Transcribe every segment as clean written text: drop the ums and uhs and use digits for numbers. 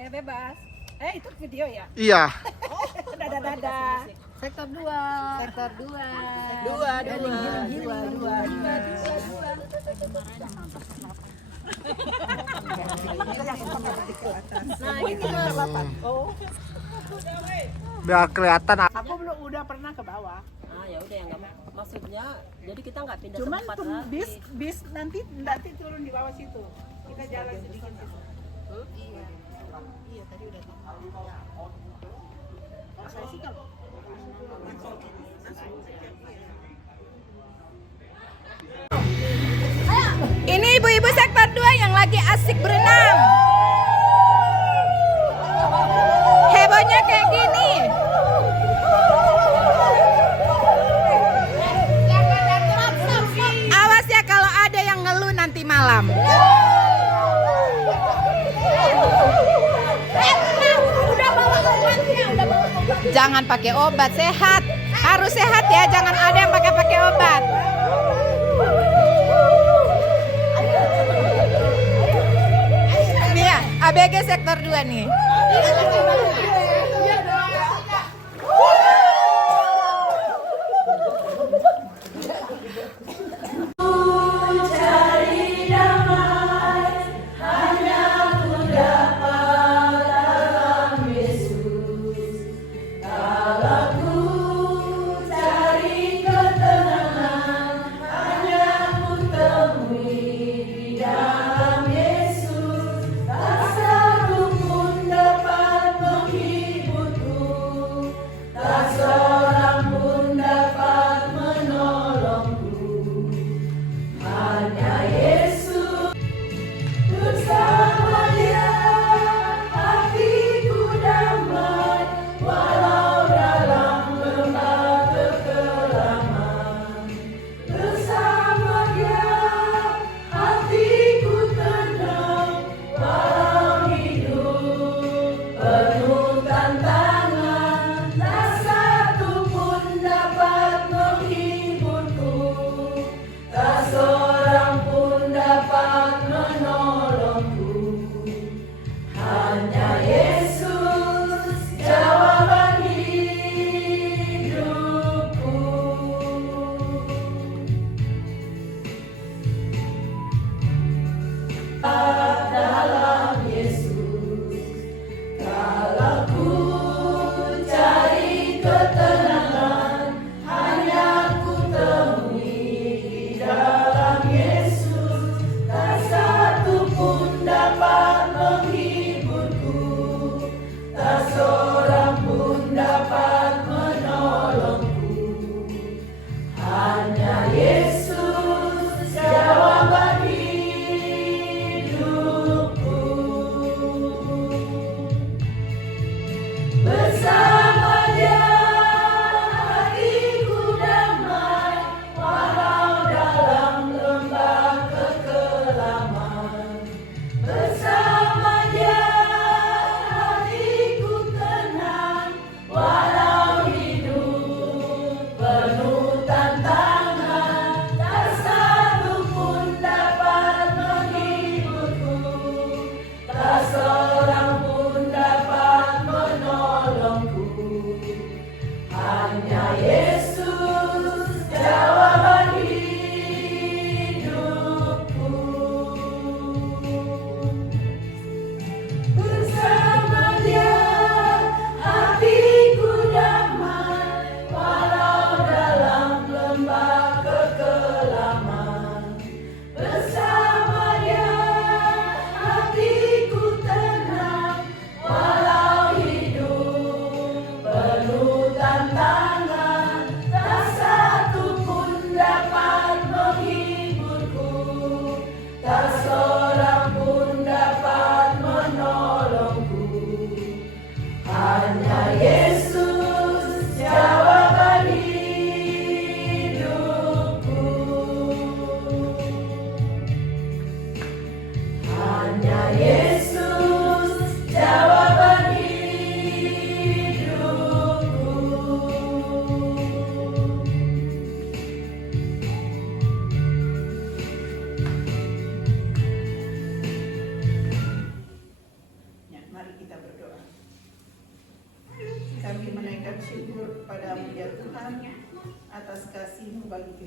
Saya bebas. Itu video ya? Iya. Dadah. Sektor 2. Sektor 2. Dua. Nah, ini Mas. Oh. Biar kelihatan. Aku belum udah pernah ke bawah. Ah ya udah ya nggak maksudnya jadi kita nggak pindah Cuman tempat tuh lagi. bis nanti turun di bawah situ. Kita jalan sedikit situ. Iya tadi udah tahu. Saya sih kalau Ini ibu-ibu sektor 2 yang lagi asik berenang. Hebohnya kayak gini. Awas ya kalau ada yang ngeluh nanti malam. Jangan pakai obat, sehat. Harus sehat ya, jangan ada yang pakai obat. Nih ya, ABG sektor 2 nih.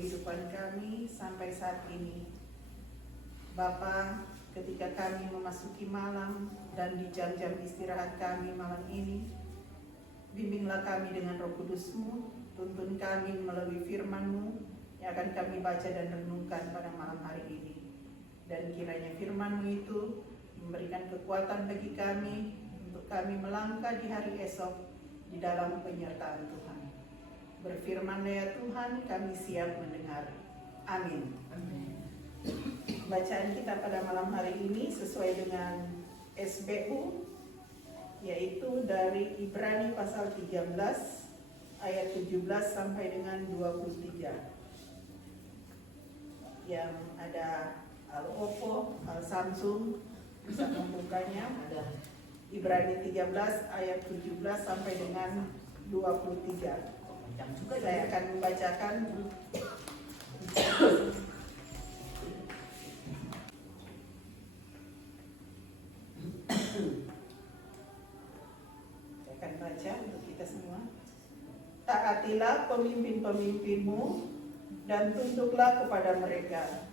kehidupan kami sampai saat ini. Bapa, ketika kami memasuki malam dan di jam-jam istirahat kami malam ini, bimbinglah kami dengan Roh Kudus-Mu, tuntun kami melalui firman-Mu yang akan kami baca dan renungkan pada malam hari ini. Dan kiranya firman-Mu itu memberikan kekuatan bagi kami untuk kami melangkah di hari esok di dalam penyertaan Tuhan. Berfirman-Lah ya Tuhan, kami siap mendengar. Amin. Bacaan kita pada malam hari ini sesuai dengan SBU, yaitu dari Ibrani pasal 13 ayat 17 sampai dengan 23. Yang ada Al-Oppo, Al-Samsung, bisa membukanya. Ada Ibrani 13 ayat 17 sampai dengan 23. Saya akan membacakan. Saya akan baca untuk kita semua. Taatilah pemimpin-pemimpinmu dan tunduklah kepada mereka,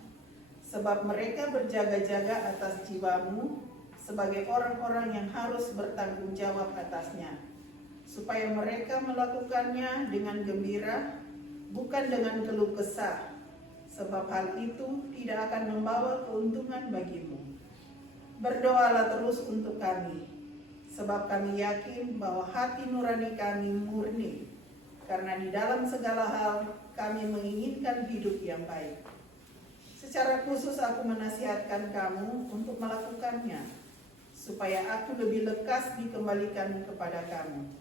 sebab mereka berjaga-jaga atas jiwamu sebagai orang-orang yang harus bertanggung jawab atasnya, supaya mereka melakukannya dengan gembira, bukan dengan keluh kesah, sebab hal itu tidak akan membawa keuntungan bagimu. Berdoalah terus untuk kami, sebab kami yakin bahwa hati nurani kami murni, karena di dalam segala hal kami menginginkan hidup yang baik. Secara khusus aku menasihatkan kamu untuk melakukannya, supaya aku lebih lekas dikembalikan kepada kamu.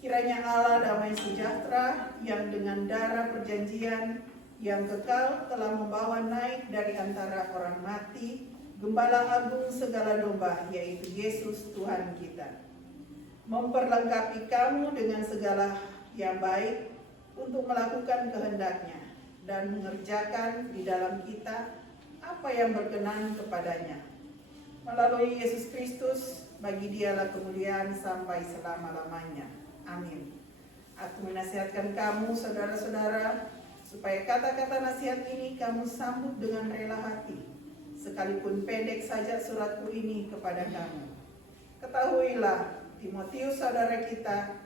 Kiranya Allah damai sejahtera yang dengan darah perjanjian yang kekal telah membawa naik dari antara orang mati Gembala Agung segala domba, yaitu Yesus Tuhan kita, memperlengkapi kamu dengan segala yang baik untuk melakukan kehendaknya dan mengerjakan di dalam kita apa yang berkenan kepadanya. Melalui Yesus Kristus, bagi Dialah kemuliaan sampai selama-lamanya. Amin. Aku menasihatkan kamu, saudara-saudara, supaya kata-kata nasihat ini kamu sambut dengan rela hati, sekalipun pendek saja suratku ini kepada kamu. Ketahuilah, Timotius saudara kita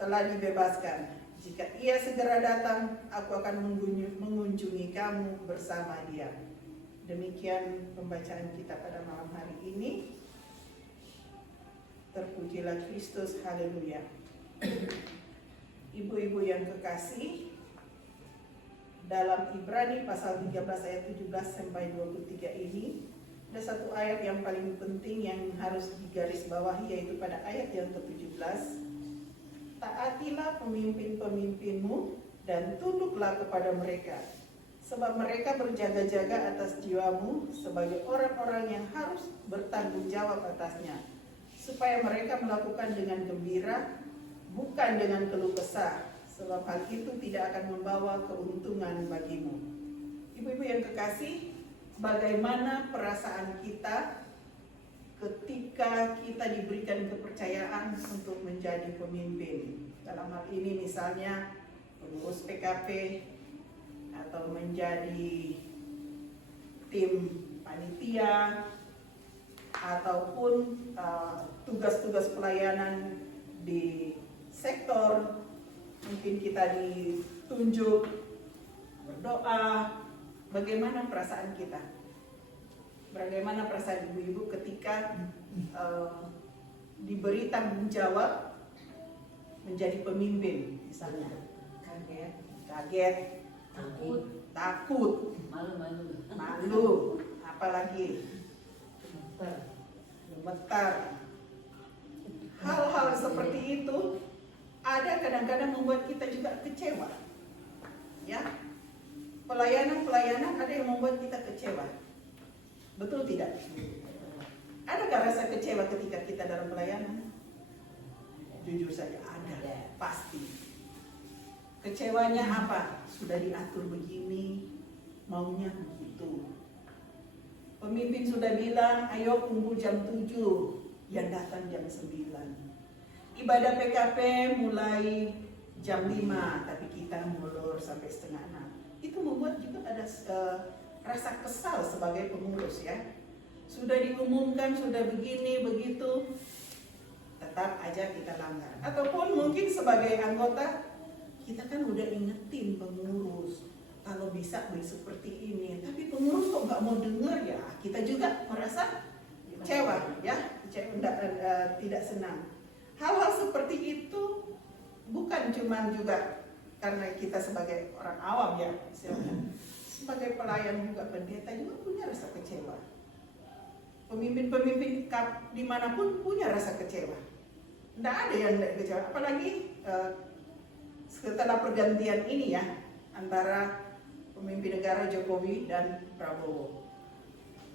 telah dibebaskan. Jika ia segera datang, aku akan mengunjungi kamu bersama dia. Demikian pembacaan kita pada malam hari ini. Terpujilah Kristus, haleluya. Ibu-ibu yang kekasih, dalam Ibrani pasal 13 ayat 17 sampai 23 ini ada satu ayat yang paling penting yang harus digarisbawahi, yaitu pada ayat yang ke-17. Taatilah pemimpin-pemimpinmu dan tunduklah kepada mereka, sebab mereka berjaga-jaga atas jiwamu sebagai orang-orang yang harus bertanggung jawab atasnya, supaya mereka melakukan dengan gembira, bukan dengan keluh kesah, sebab hal itu tidak akan membawa keuntungan bagimu. Ibu-ibu yang kekasih, bagaimana perasaan kita ketika kita diberikan kepercayaan untuk menjadi pemimpin? Dalam hal ini misalnya pengurus PKP atau menjadi tim panitia ataupun tugas-tugas pelayanan di sektor. Mungkin kita ditunjuk berdoa. Bagaimana perasaan kita? Bagaimana perasaan ibu-ibu ketika diberi tanggung jawab menjadi pemimpin, misalnya? Kaget, takut, malu, apalagi gemetar. Hal-hal seperti itu ada kadang-kadang membuat kita juga kecewa. Ya, pelayanan ada yang membuat kita kecewa. Betul tidak? Adakah rasa kecewa ketika kita dalam pelayanan? Jujur saja ada, pasti. Kecewanya apa? Sudah diatur begini, maunya begitu. Pemimpin sudah bilang, ayo kumpul jam 7, yang datang jam 9. Ibadah PKP mulai jam 5, tapi kita mulur sampai setengah 6. Itu itu membuat juga ada rasa kesal sebagai pengurus ya. Sudah diumumkan, sudah begini, begitu, tetap aja kita langgar. Ataupun mungkin sebagai anggota, kita kan udah ingetin pengurus, kalau bisa beli seperti ini. Tapi pengurus kok nggak mau denger ya, kita juga merasa kecewa ya, tidak senang. Hal-hal seperti itu bukan cuma juga karena kita sebagai orang awam ya, sebagai pelayan juga, pendeta juga punya rasa kecewa. Pemimpin-pemimpin dimanapun punya rasa kecewa. Tidak ada yang tidak kecewa, apalagi setelah pergantian ini ya antara pemimpin negara Jokowi dan Prabowo.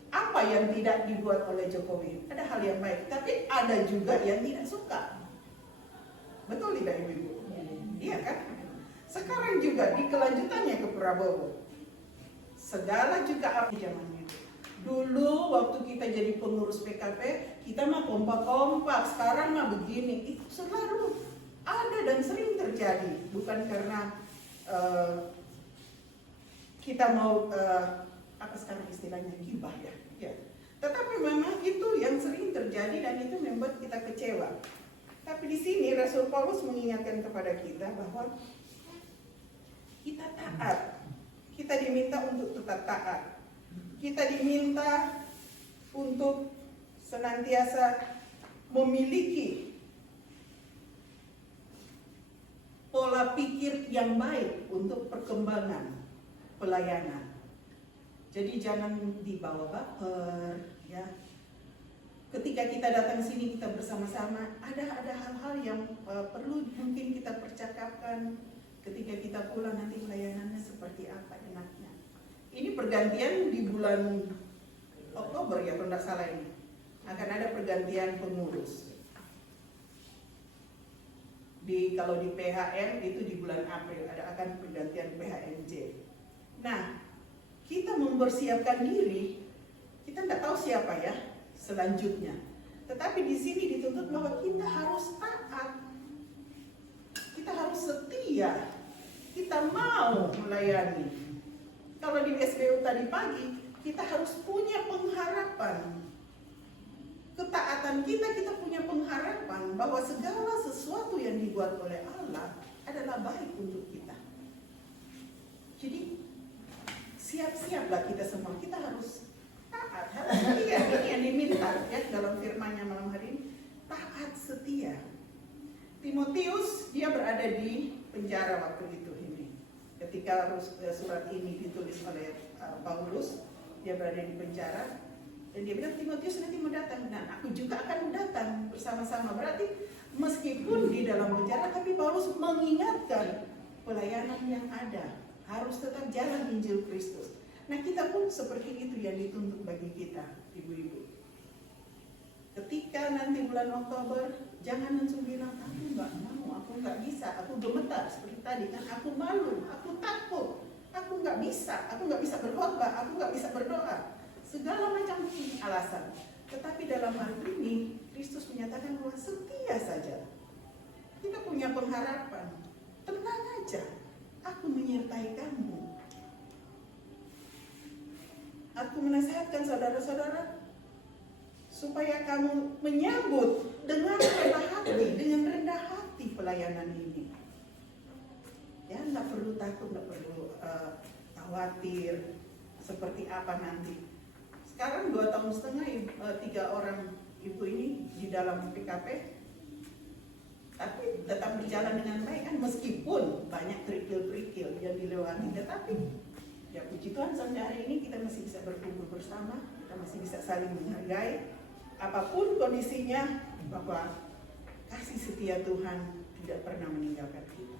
Apa yang tidak dibuat oleh Jokowi? Ada hal yang baik, tapi ada juga yang tidak suka. Betul tidak Ibu-Ibu? Iya kan? Sekarang juga di kelanjutannya ke Prabowo. Segala juga apa zaman itu. Dulu waktu kita jadi pengurus PKP, kita mah kompak-kompak, sekarang mah begini. Itu selalu ada dan sering terjadi. Bukan karena kita mau apa sekarang istilahnya gibah ya. Tetapi memang itu yang sering terjadi dan itu membuat kita kecewa. Tapi di sini Rasul Paulus mengingatkan kepada kita bahwa kita taat. Kita diminta untuk tetap taat. Kita diminta untuk senantiasa memiliki pola pikir yang baik untuk perkembangan pelayanan. Jadi jangan dibawa baper ya. Ketika kita datang sini kita bersama-sama, ada hal-hal yang perlu mungkin kita percakapkan. Ketika kita pulang nanti pelayanannya seperti apa enaknya. Ini pergantian di bulan Oktober ya kalau tidak salah ini. Akan ada pergantian pengurus. Kalau di PHN itu di bulan April akan pergantian PHNJ. Nah, kita mempersiapkan diri, kita tidak tahu siapa ya selanjutnya. Tetapi di sini dituntut bahwa kita harus taat. Kita harus setia, kita mau melayani. Kalau di SBU tadi pagi, kita harus punya pengharapan. Ketaatan kita punya pengharapan bahwa segala sesuatu yang dibuat oleh Allah adalah baik untuk kita. Jadi, siap-siaplah kita semua, kita harus taat. Ini yang diminta ya dalam firman-Nya malam hari ini, taat setia. Timotius dia berada di penjara waktu itu ini. Ketika surat ini ditulis oleh Paulus, dia berada di penjara dan dia bilang Timotius nanti mau datang dan aku juga akan datang bersama-sama. Berarti meskipun di dalam penjara tapi Paulus mengingatkan pelayanan yang ada harus tetap jalan Injil Kristus. Nah kita pun seperti itu yang dituntut bagi kita, ibu-ibu. Ketika nanti bulan Oktober, jangan langsung bilang, aku nggak mau, aku nggak bisa, aku gemetar seperti tadi kan, aku malu, aku takut, aku nggak bisa berkhotbah, aku nggak bisa berdoa, segala macam alasan. Tetapi dalam hal ini, Kristus menyatakan bahwa setia saja. Kita punya pengharapan, tenang aja, aku menyertai kamu. Aku menasihatkan saudara-saudara, supaya kamu menyambut dengan rendah hati pelayanan ini. Ya, nggak perlu takut, nggak perlu khawatir seperti apa nanti. Sekarang 2 tahun setengah 3 orang ibu ini di dalam PKP, tapi tetap berjalan dengan baik kan, meskipun banyak kerikil-kerikil yang dilewati, tetapi ya puji Tuhan sampai hari ini kita masih bisa berkumpul bersama, kita masih bisa saling menghargai. Apapun kondisinya, bahwa kasih setia Tuhan tidak pernah meninggalkan kita.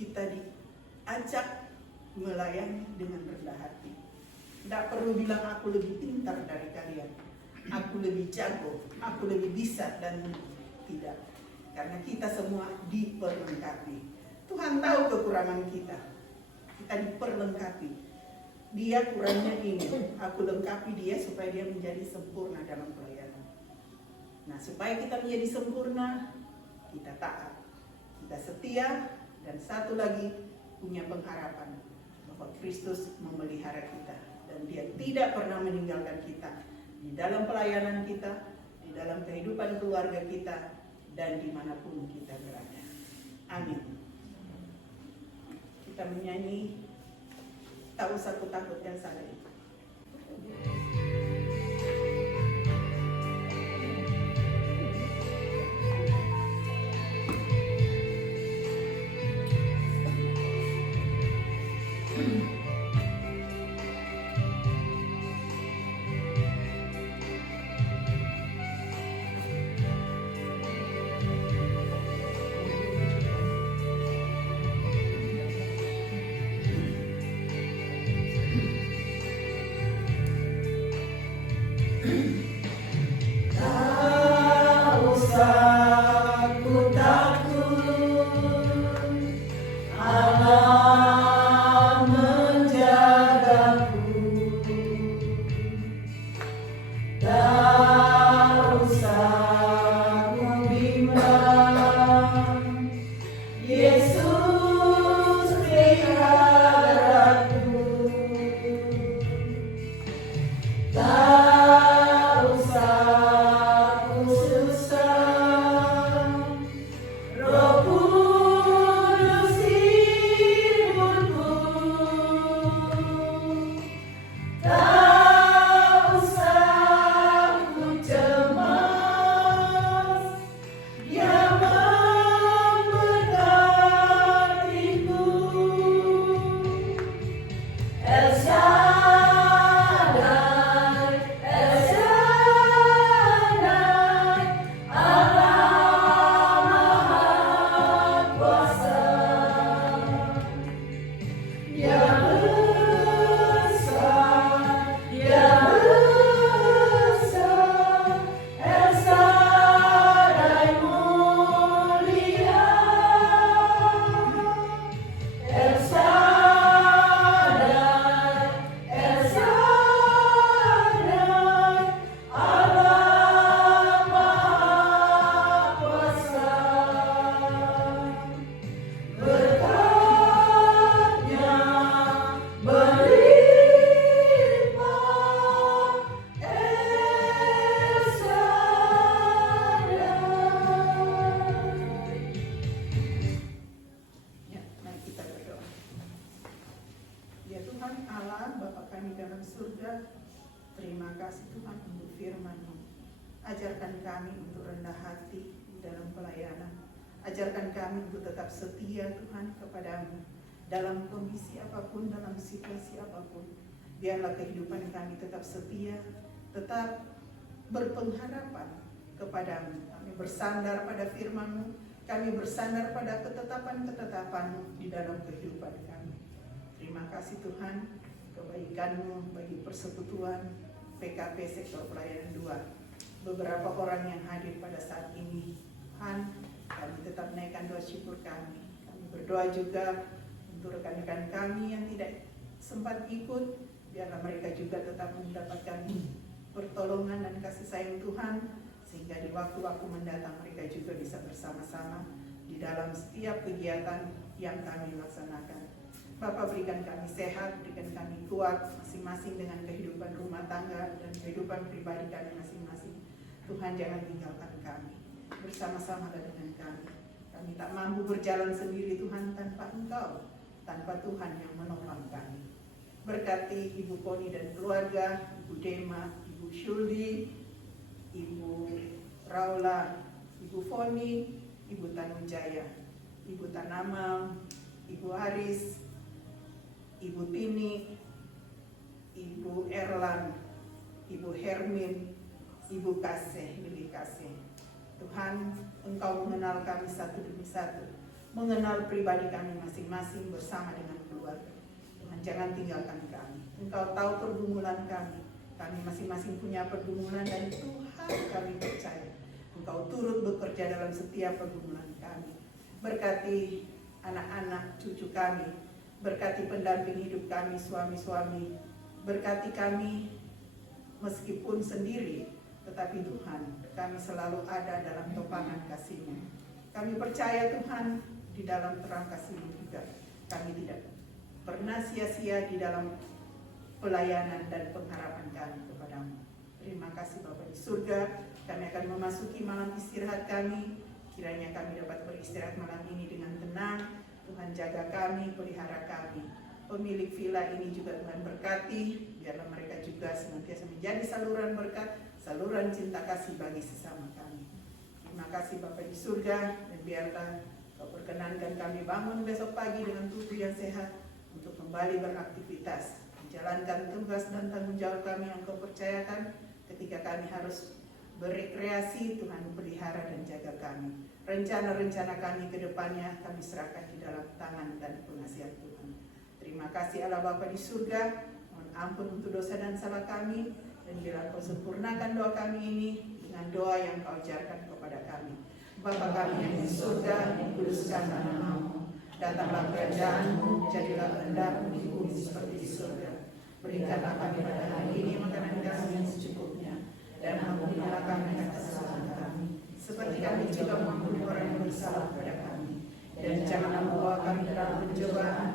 Kita diajak melayani dengan rendah hati. Tidak perlu bilang aku lebih pintar dari kalian, aku lebih jago, aku lebih bisa, dan tidak. Karena kita semua diperlengkapi. Tuhan tahu kekurangan kita. Kita diperlengkapi. Dia kurangnya ini, aku lengkapi dia supaya dia menjadi sempurna dalam pelayanan. Nah, supaya kita menjadi sempurna, kita taat, kita setia, dan satu lagi punya pengharapan. bahwa Kristus memelihara kita dan Dia tidak pernah meninggalkan kita di dalam pelayanan kita, di dalam kehidupan keluarga kita, dan dimanapun kita berada. Amin. Kita menyanyi Tak Usah Ku Takut Yang Salah Itu. Ajarkan kami untuk rendah hati dalam pelayanan. Ajarkan kami untuk tetap setia Tuhan kepadamu dalam kondisi apapun, dalam situasi apapun. Biarlah kehidupan kami tetap setia, tetap berpengharapan kepadamu. Kami bersandar pada firman-Mu, kami bersandar pada ketetapan-ketetapan-Mu di dalam kehidupan kami. Terima kasih Tuhan, kebaikan-Mu bagi persekutuan PKP Sektor Pelayanan 2. Beberapa orang yang hadir pada saat ini, Tuhan, kami tetap naikkan doa syukur kami. Kami berdoa juga untuk rekan-rekan kami yang tidak sempat ikut, biarlah mereka juga tetap mendapatkan pertolongan dan kasih sayang Tuhan, sehingga di waktu-waktu mendatang mereka juga bisa bersama-sama di dalam setiap kegiatan yang kami laksanakan. Bapa, berikan kami sehat, berikan kami kuat masing-masing dengan kehidupan rumah tangga dan kehidupan pribadi kami masing-masing. Tuhan, jangan tinggalkan kami, bersama-sama dengan kami. Kami tak mampu berjalan sendiri Tuhan tanpa Engkau, tanpa Tuhan yang menolong kami. Berkati Ibu Poni dan keluarga, Ibu Dema, Ibu Shuldi, Ibu Raula, Ibu Foni, Ibu Tanujaya, Ibu Tanamal, Ibu Haris, Ibu Tini, Ibu Erlan, Ibu Hermin, Ibu Kasih, Lili Kasih. Tuhan, Engkau mengenal kami satu demi satu, mengenal pribadi kami masing-masing bersama dengan keluarga. Tuhan, jangan tinggalkan kami. Engkau tahu pergumulan kami. Kami masing-masing punya pergumulan dan Tuhan, kami percaya Engkau turut bekerja dalam setiap pergumulan kami. Berkati anak-anak, cucu kami. Berkati pendamping hidup kami, suami-suami. Berkati kami meskipun sendiri, tetapi Tuhan, kami selalu ada dalam topangan kasih-Mu. Kami percaya Tuhan, di dalam terang kasih-Mu juga kami tidak pernah sia-sia di dalam pelayanan dan pengharapan kami kepadamu. Terima kasih Bapa di surga, kami akan memasuki malam istirahat kami. Kiranya kami dapat beristirahat malam ini dengan tenang. Tuhan jaga kami, pelihara kami. Pemilik villa ini juga Tuhan berkati, biarlah mereka juga senantiasa menjadi saluran berkat, saluran cinta kasih bagi sesama kami. Terima kasih Bapa di surga, dan biarlah Kau perkenankan kami bangun besok pagi dengan tubuh yang sehat untuk kembali beraktivitas, menjalankan tugas dan tanggung jawab kami yang Kau percayakan. Ketika kami harus berekreasi, Tuhan pelihara dan jaga kami. Rencana-rencana kami ke depannya kami serahkan di dalam tangan dan pengasihan Tuhan. Terima kasih Allah Bapa di surga, mohon ampun untuk dosa dan salah kami, dan biarlah Kau sempurnakan doa kami ini dengan doa yang Kau ajarkan kepada kami. Bapa kami yang di surga, dikuduskanlah nama-Mu, datanglah kerajaan-Mu, jadilah kehendak-Mu di bumi seperti di surga. Berikanlah kami pada hari ini makanan kami yang secukupnya, dan ampunilah kami atas kesalahan kami, seperti kami juga mengampuni orang yang bersalah kepada kami. Dan janganlah membawa kami dalam pencobaan,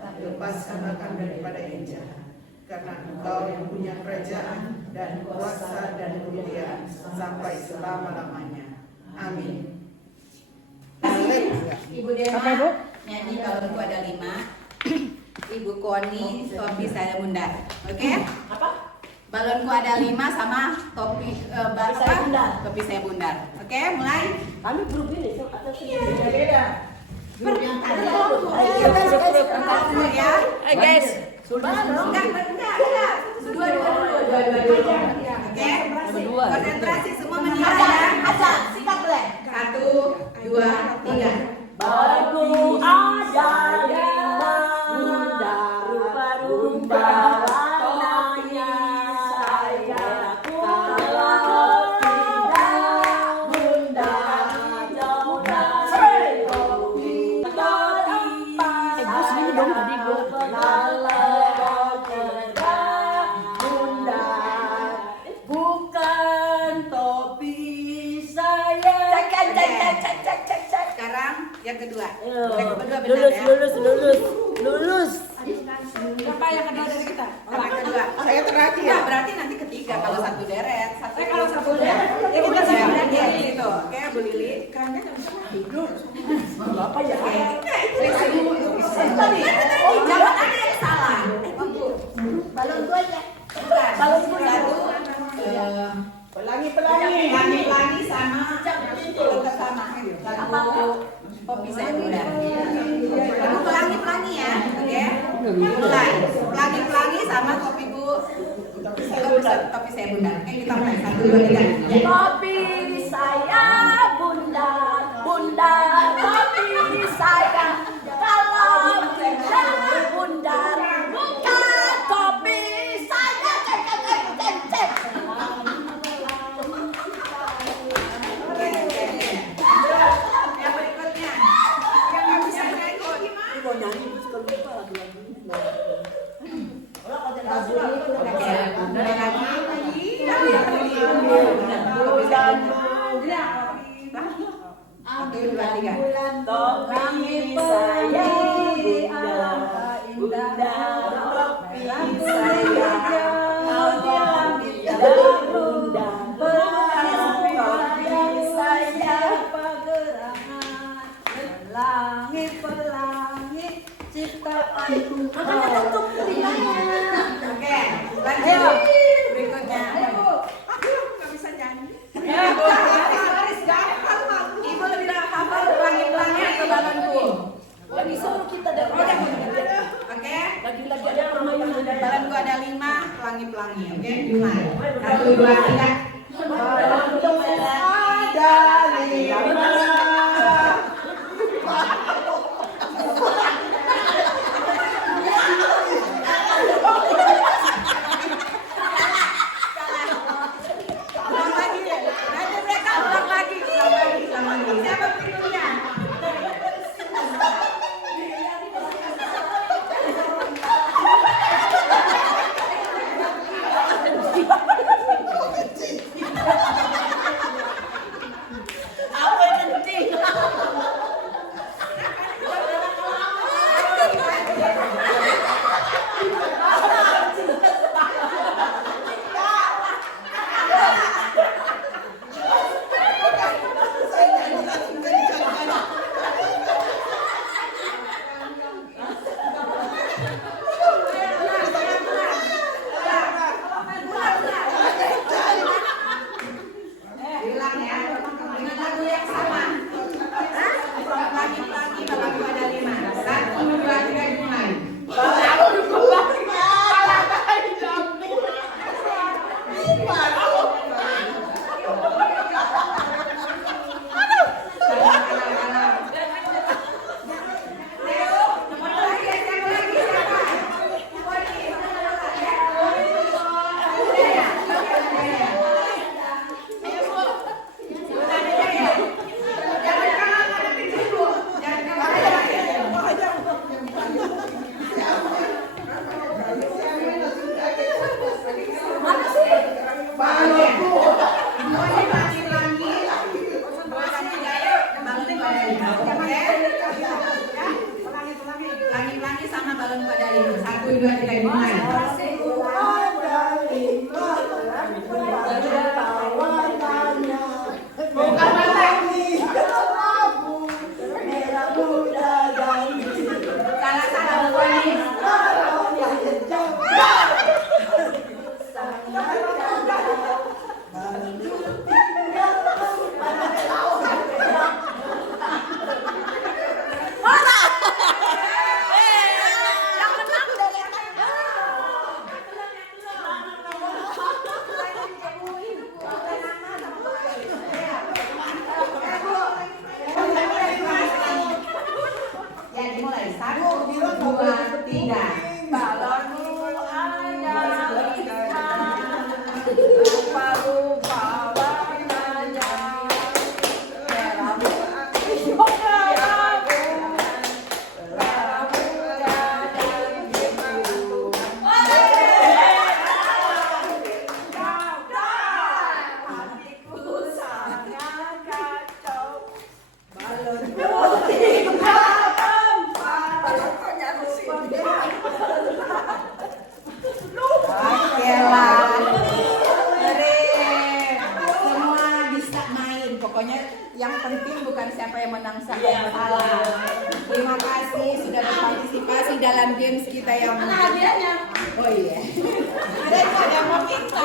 tapi lepaskanlah kami daripada yang jahat. Karena Engkau yang punya kerajaan dan kuasa dan kemuliaan sampai selama-lamanya. Amin. Ibu Dema nyanyi balonku ada 5. Ibu Koni topi saya bundar. Oke? Apa? Balonku ada 5 sama topi saya bundar. Topi saya bundar. Oke, mulai. Kami grup ini atau Beda-beda. Ya. guys. Enggak. Dua. Oke. Berdua. Konsentrasi semua meniup ya. Sikat boleh. 1, 2, 3. Balonku ada 5, bunda rumba-rumba warnanya saya kalau tidak bunda jauh dari bunda bukan topi saya. Cek. Sekarang yang kedua. Yang kedua benar Lulus, ya. lulus. Apa yang kedua dari kita? Yang kedua. Saya terakhir. Enggak, berarti nanti ketiga kalau satu deret. Kalau satu deret, ya kita sama gitu. Oke, Bu Lili. Kerangnya enggak bisa tidur. Apa ya? Tadi jawab ada yang salah. balon gua aja. Bukan. Balon gua. Satu. Pelangi. Pelangi sama sama. Satu. Kopi saya bundar. Kamu pelangi ya, oke? Mulai. Pelangi sama kopi Bu. Topi saya bundar. Oke, kita mulai. 1, 2, 3. Topi saya bundar, topi saya kalau tidak bundar bukan topi saya. Cek. Yang berikutnya. Yang nggak bisa saya ikut. Mau nyanyi suka lupa lagu-lagu. Topi saya bunda, topi saya kau bilang tidak bunda, topi saya pegerangan pelangi ciptaanku. Makanya tutup telinganya. Oke, lanjut. Berikutnya. Aku nggak bisa nyanyi. Ibu lebih hafal pelangi-pelangi atau balonku? Lagi suruh kita dapat. Oke. Lagi-lagi ada permainan. Balonku ada 5, pelangi-pelangi. Oke, dimulai. 1, 2, 3. Balonku ada 5. Siapa berikutnya? menang sampai kalah. Terima kasih sudah berpartisipasi dalam games kita yang. Mana hadiahnya? Oh iya. Ada yang mau minta.